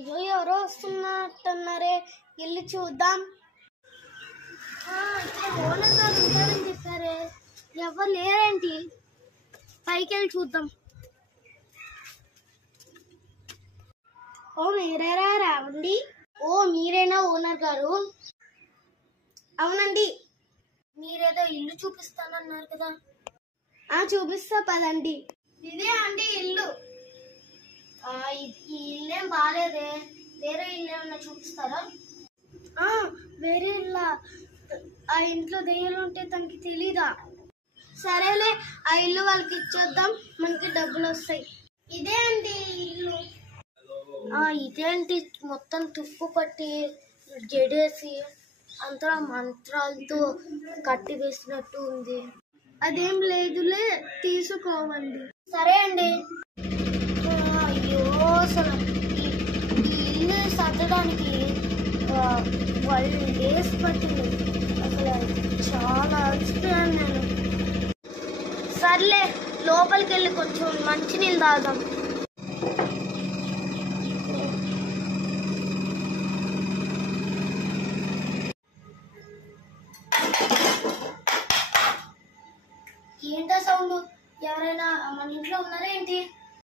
అయ్యో ఎవరో వస్తున్నట్టున్నారే, వెళ్ళి చూద్దాం. ఇక్కడ ఓనర్ గారు ఉంటారని చెప్పారే, ఎవరు లేరేంటి? పైకి వెళ్ళి చూద్దాం. ఓ మీరేరా, రావండి. ఓ మీరేనా ఓనర్ గారు? అవునండి. మీరేదో ఇల్లు చూపిస్తానన్నారు కదా? చూపిస్తా పదండి. ఇదే అండి ఇల్లు. ఈ ఇల్లేం బాగాలేదే, వేరే ఇల్లు ఏమన్నా చూపిస్తారా? వేరే ఇల్లా? ఆ ఇంట్లో దెయ్యాలు ఉంటే తనకి తెలీదా? సరేలే, ఆ ఇల్లు వాళ్ళకి ఇచ్చేద్దాం, మనకి డబ్బులు వస్తాయి. ఇదే అండి ఇల్లు. ఇదేంటి మొత్తం తుప్పు పట్టి జడేసి అంతా మంత్రాలతో కట్టి వేసినట్టు ఉంది. అదేం లేదులే, తీసుకోవండి. సరే అండి. అయ్యో అసలు ఈ ఇల్లు సర్దడానికి 12 days పట్టింది. అసలు చాలా అలసిపోయాను నేను. సర్లే, లోపలికి వెళ్ళి కొంచెం మంచినీళ్ళు తాగుదాం. ఏంటో సౌండ్? ఎవరైనా మన ఇంట్లో ఉన్నారా ఏంటి?